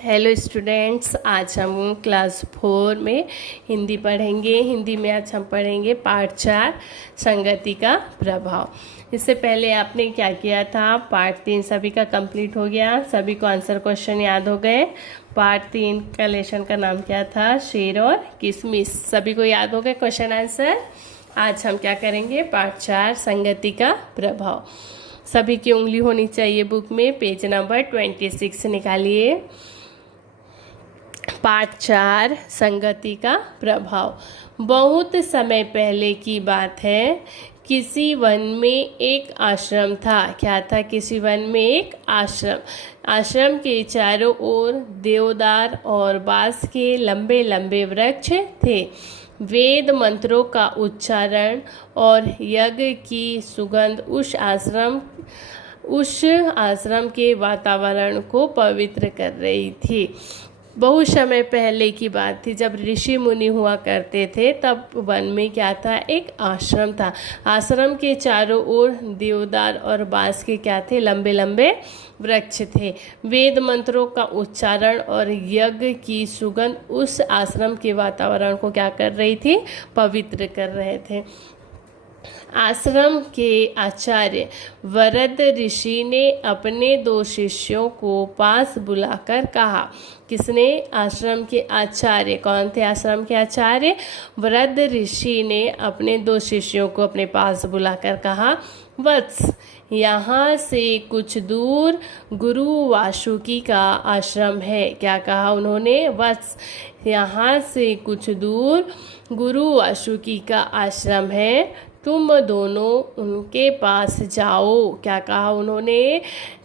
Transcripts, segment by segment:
Hello students, आज हम class 4 में हिंदी पढ़ेंगे। हिंदी में आज हम पढ़ेंगे पार्ट 4 संगति का प्रभाव। इससे पहले आपने क्या किया था? पार्ट 3 सभी का कंप्लीट हो गया, सभी को आंसर क्वेश्चन याद हो गए। पार्ट 3 का लेसन का नाम क्या था? शेर और किशमिश। सभी को याद हो गए क्वेश्चन आंसर। आज हम क्या करेंगे? पार्ट 4 संगति का प्रभाव। सभी की उंगली होनी चाहिए बुक में, पेज नंबर 26 निकालिए। पार्ट 4 संगति का प्रभाव। बहुत समय पहले की बात है, किसी वन में एक आश्रम था। क्या था? किसी वन में एक आश्रम। आश्रम के चारों ओर देवदार और बांस के लंबे लंबे वृक्ष थे। वेद मंत्रों का उच्चारण और यज्ञ की सुगंध उस आश्रम के वातावरण को पवित्र कर रही थी। बहुत समय पहले की बात थी, जब ऋषि मुनि हुआ करते थे, तब वन में क्या था? एक आश्रम था। आश्रम के चारों ओर देवदार और बांस के क्या थे? लंबे लंबे वृक्ष थे। वेद मंत्रों का उच्चारण और यज्ञ की सुगंध उस आश्रम के वातावरण को क्या कर रही थी? पवित्र कर रहे थे। आश्रम के आचार्य वरद ऋषि ने अपने 2 शिष्यों को पास बुलाकर कहा। किसने? आश्रम के आचार्य। कौन थे आश्रम के आचार्य? वरद ऋषि ने अपने 2 शिष्यों को अपने पास बुलाकर कहा, वत्स, यहाँ से कुछ दूर गुरु वासुकी का आश्रम है। क्या कहा उन्होंने? वत्स, यहाँ से कुछ दूर गुरु वासुकी का आश्रम है, तुम दोनों उनके पास जाओ। क्या कहा उन्होंने?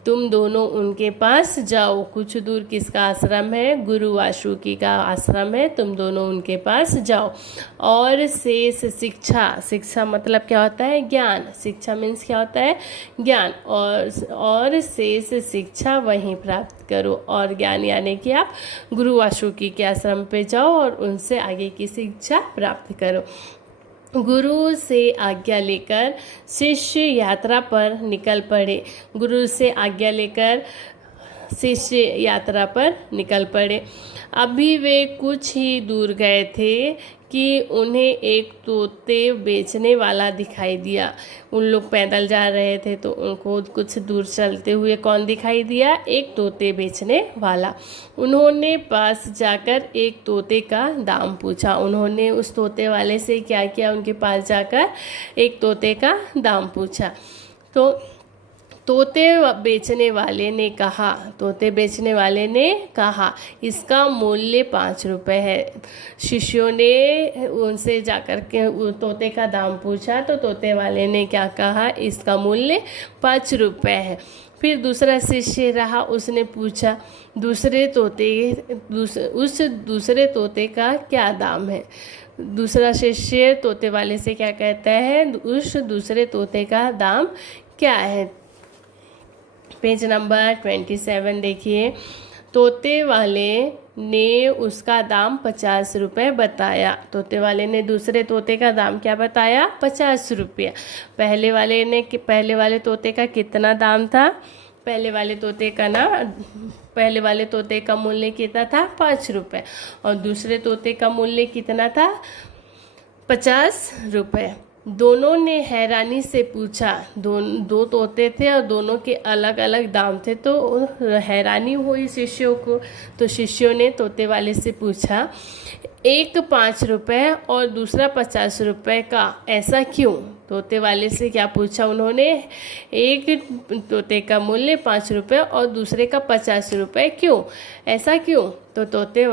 तुम दोनों उनके पास जाओ। कुछ दूर किसका आश्रम है? गुरु वासुकी का आश्रम है, तुम दोनों उनके पास जाओ। और शेष शिक्षा, शिक्षा मतलब क्या होता है? ज्ञान। शिक्षा मीन्स क्या होता है? ज्ञान। और शेष शिक्षा वहीं प्राप्त करो। और ज्ञान यानी कि आप गुरु वासुकी के आश्रम पे जाओ और उनसे आगे की शिक्षा प्राप्त करो। गुरु से आज्ञा लेकर शिष्य यात्रा पर निकल पड़े। गुरु से आज्ञा लेकर शिष्य यात्रा पर निकल पड़े। अभी वे कुछ ही दूर गए थे कि उन्हें एक तोते बेचने वाला दिखाई दिया। उन लोग पैदल जा रहे थे तो उनको कुछ दूर चलते हुए कौन दिखाई दिया? एक तोते बेचने वाला। उन्होंने पास जाकर एक तोते का दाम पूछा। उन्होंने उस तोते वाले से क्या किया? उनके पास जाकर एक तोते का दाम पूछा। तो तोते बेचने वाले ने कहा, इसका मूल्य 5 रुपये है। शिष्यों ने उनसे जाकर के तोते का दाम पूछा तो तोते वाले ने क्या कहा? इसका मूल्य 5 रुपये है। फिर दूसरा शिष्य रहा, उसने पूछा दूसरे तोते का क्या दाम है। दूसरा शिष्य तोते वाले से क्या कहता है? उस दूसरे तोते का दाम क्या है? पेज नंबर 27 देखिए। तोते वाले ने उसका दाम 50 रुपये बताया। तोते वाले ने दूसरे तोते का दाम क्या बताया? 50 रुपया। पहले वाले तोते का कितना दाम था? पहले वाले तोते का मूल्य कितना था? 5 रुपये। और दूसरे तोते का मूल्य कितना था? 50 रुपये। दोनों ने हैरानी से पूछा। दो तोते थे और दोनों के अलग अलग दाम थे, तो हैरानी हुई शिष्यों को। तो शिष्यों ने तोते वाले से पूछा, एक 5 रुपये और दूसरा 50 रुपये का, ऐसा क्यों? तोते वाले से क्या पूछा उन्होंने? एक तोते का मूल्य 5 रुपये और दूसरे का 50 रुपये, क्यों? ऐसा क्यों? तो तोते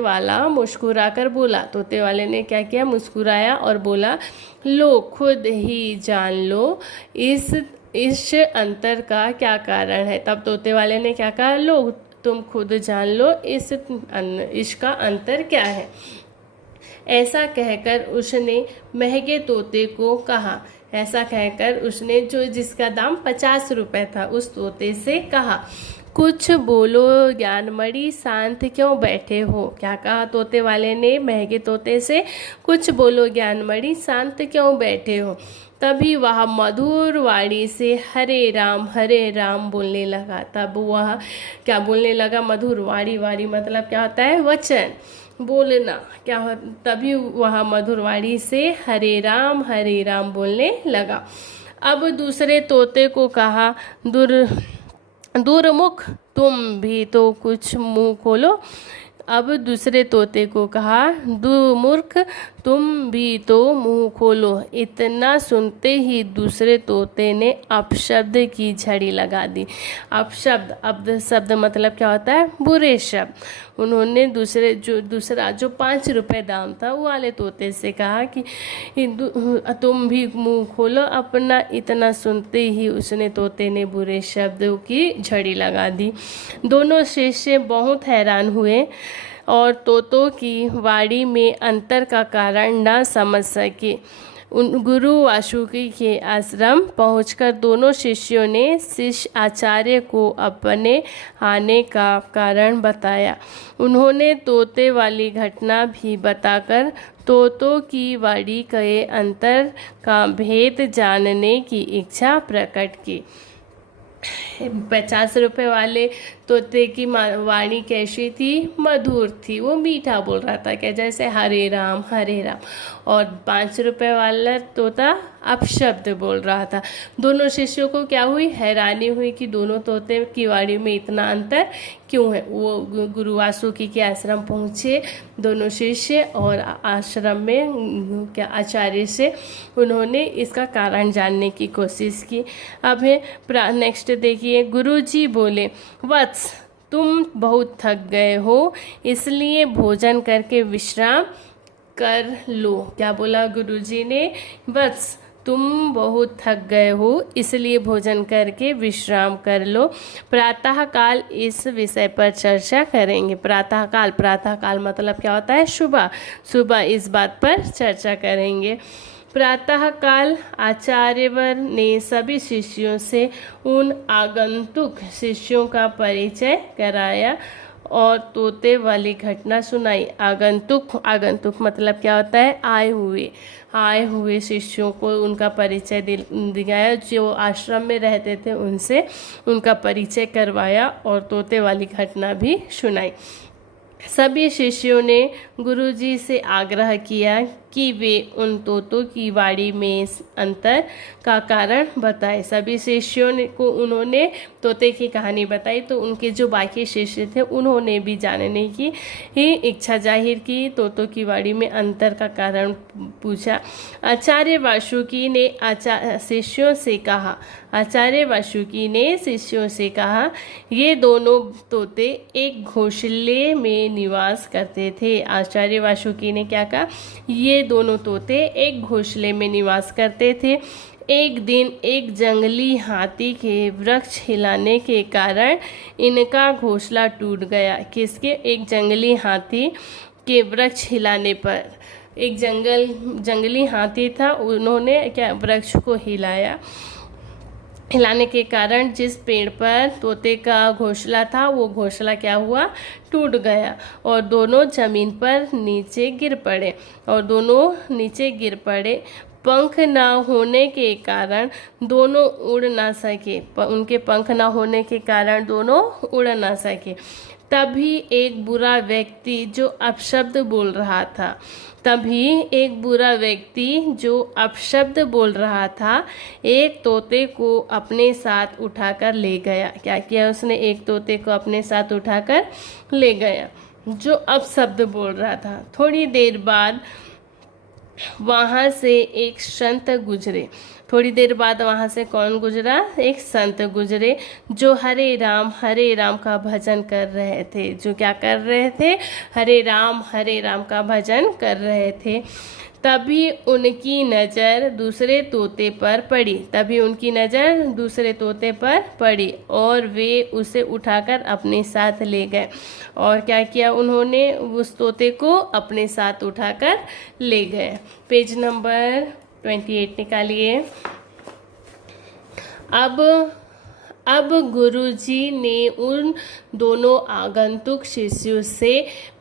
वाला मुस्कुरा कर बोला। तोते वाले ने क्या किया? मुस्कुराया और बोला, लो खुद ही जान लो इस अंतर का क्या कारण है। तब तोते वाले ने क्या कहा? लो तुम खुद जान लो इसका अंतर क्या है। ऐसा कहकर उसने महंगे तोते को कहा। ऐसा कहकर उसने जिसका दाम 50 रुपये था उस तोते से कहा, कुछ बोलो ज्ञानमणि, शांत क्यों बैठे हो। क्या कहा तोते वाले ने महंगे तोते से? कुछ बोलो ज्ञानमणि, शांत क्यों बैठे हो। तभी वह मधुर वाणी से हरे राम बोलने लगा। तब वह क्या बोलने लगा? मधुर वाणी, वाणी मतलब क्या होता है? वचन बोलना। क्या हो? तभी वह मधुर वाणी से हरे राम बोलने लगा। अब दूसरे तोते को कहा, दुर्मुख, तुम भी तो कुछ मुंह खोलो। अब दूसरे तोते को कहा, दुर्मुख, तुम भी तो मुंह खोलो। इतना सुनते ही दूसरे तोते ने अपशब्द की झड़ी लगा दी। अपशब्द शब्द मतलब क्या होता है? बुरे शब्द। उन्होंने दूसरा जो 5 रुपए दाम था वो वाले तोते से कहा कि तुम भी मुंह खोलो अपना। इतना सुनते ही उसने तोते ने बुरे शब्दों की झड़ी लगा दी। दोनों शिष्य बहुत हैरान हुए और तोतों की वाणी में अंतर का कारण न समझ सके। गुरु वासुकी के आश्रम पहुंचकर दोनों शिष्यों ने शिष्य आचार्य को अपने आने का कारण बताया। उन्होंने तोते वाली घटना भी बताकर तोतों की वाणी के अंतर का भेद जानने की इच्छा प्रकट की। 50 रुपए वाले तोते की वाणी कैसी थी? मधुर थी। वो मीठा बोल रहा था, क्या? जैसे हरे राम। और 5 रुपए वाला तोता अपशब्द बोल रहा था। दोनों शिष्यों को क्या हुई? हैरानी हुई कि दोनों तोते की वाणी में इतना अंतर क्यों है। वो गुरु वासुकी के आश्रम पहुँचे दोनों शिष्य, और आश्रम में क्या आचार्य से उन्होंने इसका कारण जानने की कोशिश की। अब है नेक्स्ट देखिए। गुरुजी बोले, वत्स, तुम बहुत थक गए हो, इसलिए भोजन करके विश्राम कर लो। क्या बोला गुरुजी ने? वत्स, तुम बहुत थक गए हो, इसलिए भोजन करके विश्राम कर लो। प्रातःकाल इस विषय पर चर्चा करेंगे। प्रातःकाल मतलब क्या होता है? सुबह इस बात पर चर्चा करेंगे। प्रातःकाल आचार्यवर ने सभी शिष्यों से उन आगंतुक शिष्यों का परिचय कराया और तोते वाली घटना सुनाई। आगंतुक मतलब क्या होता है? आए हुए शिष्यों को उनका परिचय दिलाया। जो आश्रम में रहते थे उनसे उनका परिचय करवाया और तोते वाली घटना भी सुनाई। सभी शिष्यों ने गुरुजी से आग्रह किया कि वे उन तोतों की वाणी में अंतर का कारण बताए। सभी शिष्यों को उन्होंने तोते की कहानी बताई, तो उनके जो बाकी शिष्य थे उन्होंने भी जानने की इच्छा जाहिर की। तोतों की वाणी में अंतर का कारण पूछा। आचार्य वासुकी ने शिष्यों से कहा, ये दोनों तोते एक घोंसले में निवास करते थे। आचार्य वासुकी ने क्या कहा? ये दोनों तोते एक घोंसले में निवास करते थे। एक दिन एक जंगली हाथी के वृक्ष हिलाने के कारण इनका घोंसला टूट गया। किसके? एक जंगली हाथी के वृक्ष हिलाने पर। एक जंगली हाथी था, उन्होंने क्या वृक्ष को हिलाने के कारण जिस पेड़ पर तोते का घोंसला था वो घोंसला क्या हुआ? टूट गया और दोनों जमीन पर नीचे गिर पड़े। पंख ना होने के कारण दोनों उड़ ना सके। उनके पंख ना होने के कारण दोनों उड़ ना सके। तभी एक बुरा व्यक्ति जो अपशब्द बोल रहा था एक तोते को अपने साथ उठाकर ले गया। क्या किया उसने? एक तोते को अपने साथ उठाकर ले गया जो अपशब्द बोल रहा था। थोड़ी देर बाद वहाँ से एक संत गुजरे। कौन गुजरा? एक संत गुजरे जो हरे राम का भजन कर रहे थे। जो क्या कर रहे थे? हरे राम का भजन कर रहे थे। तभी उनकी नज़र दूसरे तोते पर पड़ी और वे उसे उठाकर अपने साथ ले गए। और क्या किया उन्होंने? उस तोते को अपने साथ उठाकर ले गए। पेज नंबर 28 निकालिए। अब गुरुजी ने उन दोनों आगंतुक शिष्यों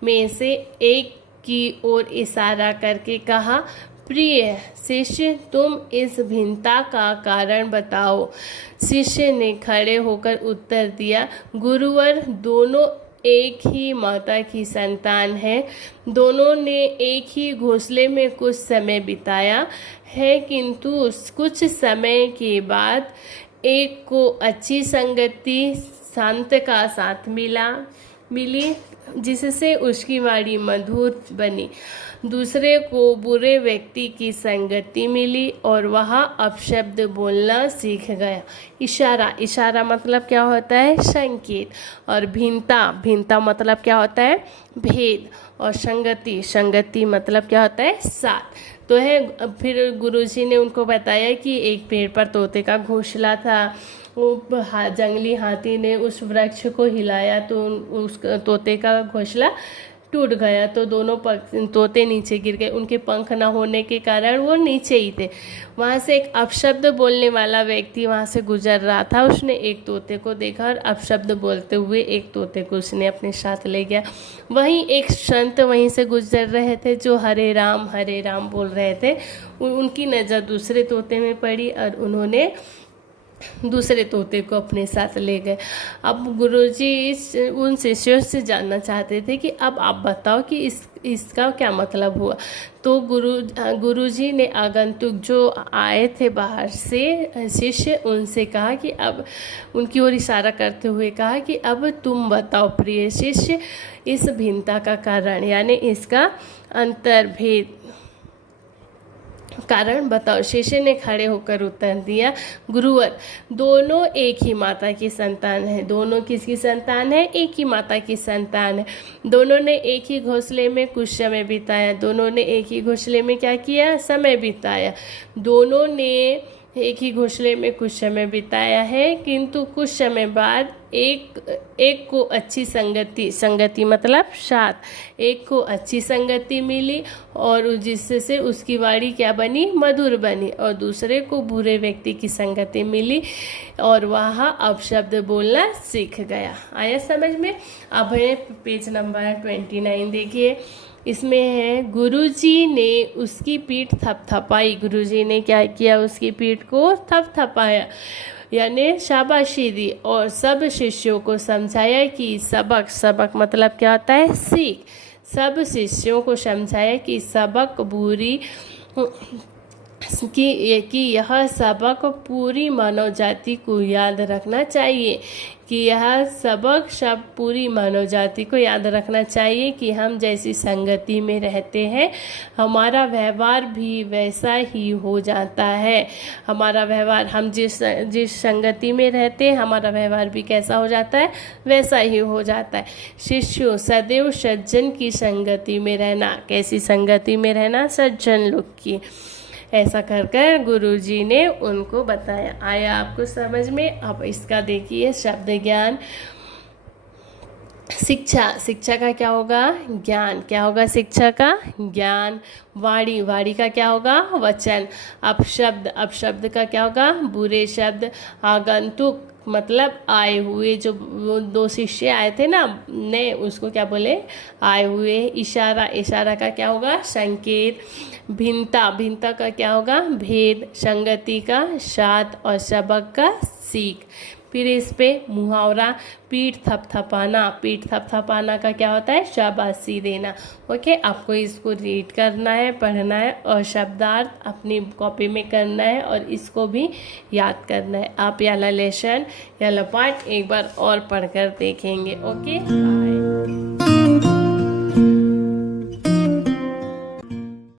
में से एक की ओर इशारा करके कहा, प्रिय शिष्य, तुम इस भिन्नता का कारण बताओ। शिष्य ने खड़े होकर उत्तर दिया, गुरुवर, दोनों एक ही माता की संतान है। दोनों ने एक ही घोंसले में कुछ समय बिताया है, किंतु कुछ समय के बाद एक को अच्छी संगति संत का साथ मिली, जिससे उसकी वाणी मधुर बनी। दूसरे को बुरे व्यक्ति की संगति मिली और वह अपशब्द बोलना सीख गया। इशारा मतलब क्या होता है? संकेत। और भिन्नता मतलब क्या होता है? भेद। और संगति मतलब क्या होता है? साथ। तो है फिर गुरुजी ने उनको बताया कि एक पेड़ पर तोते का घोंसला था। वो जंगली हाथी ने उस वृक्ष को हिलाया तो उस तोते का घोंसला टूट गया, तो दोनों तोते नीचे गिर गए। उनके पंख न होने के कारण वो नीचे ही थे। वहाँ से एक अपशब्द बोलने वाला व्यक्ति वहाँ से गुजर रहा था। उसने एक तोते को देखा और अपशब्द बोलते हुए एक तोते को उसने अपने साथ ले गया। वहीं एक संत वहीं से गुजर रहे थे जो हरे राम बोल रहे थे। उनकी नज़र दूसरे तोते में पड़ी और उन्होंने दूसरे तोते को अपने साथ ले गए। अब गुरुजी उन शिष्यों से जानना चाहते थे कि अब आप बताओ कि इसका क्या मतलब हुआ। तो गुरुजी ने आगंतुक जो आए थे बाहर से शिष्य, उनसे कहा कि अब उनकी ओर इशारा करते हुए कहा कि अब तुम बताओ प्रिय शिष्य, इस भिन्नता का कारण यानी इसका अंतर्भेद कारण बताओ। शिष्य ने खड़े होकर उत्तर दिया, गुरुवर, दोनों एक ही माता की संतान है। दोनों किसकी संतान है? एक ही माता की संतान है। दोनों ने एक ही घोंसले में कुछ समय बिताया। दोनों ने एक ही घोंसले में क्या किया? समय बिताया। दोनों ने एक ही घोंसले में कुछ समय बिताया है, किंतु कुछ समय बाद एक को अच्छी संगति मतलब साथ, एक को अच्छी संगति मिली और जिससे उसकी वाणी क्या बनी? मधुर बनी। और दूसरे को बुरे व्यक्ति की संगति मिली और वह अपशब्द बोलना सीख गया। आया समझ में? अब है पेज नंबर 29 देखिए। इसमें है, गुरुजी ने उसकी पीठ थपथपाई। गुरुजी ने क्या किया? उसकी पीठ को थपथपाया यानी शाबाशी दी और सब शिष्यों को समझाया कि सबक मतलब क्या होता है? सीख। सब शिष्यों को समझाया कि सबक बुरी कि यह सबक पूरी मानव जाति को याद रखना चाहिए पूरी मानव जाति को याद रखना चाहिए कि हम जैसी संगति में रहते हैं हमारा व्यवहार भी वैसा ही हो जाता है। हमारा व्यवहार, हम जिस संगति में रहते हैं हमारा व्यवहार भी कैसा हो जाता है? वैसा ही हो जाता है। शिष्यों, सदैव सज्जन की संगति में रहना। कैसी संगति में रहना? सज्जन लोग की। ऐसा कर कर गुरुजी ने उनको बताया। आया आपको समझ में? अब इसका देखिए शब्द ज्ञान। शिक्षा का क्या होगा? ज्ञान। क्या होगा शिक्षा का? ज्ञान। वाणी का क्या होगा? वचन। अपशब्द का क्या होगा? बुरे शब्द। आगंतुक मतलब आए हुए, जो वो दो शिष्य आए थे ना ने, उसको क्या बोले? आए हुए। इशारा का क्या होगा? संकेत। भिन्नता का क्या होगा? भेद। संगति का साथ और सबक का सीख। फिर इस पे मुहावरा, पीठ थपथपाना का क्या होता है? शाबाशी देना। ओके, आपको इसको रीड करना है, पढ़ना है और शब्दार्थ अपनी कॉपी में करना है और इसको भी याद करना है। आप याला लेसन याला पार्ट एक बार और पढ़कर देखेंगे। Okay, bye.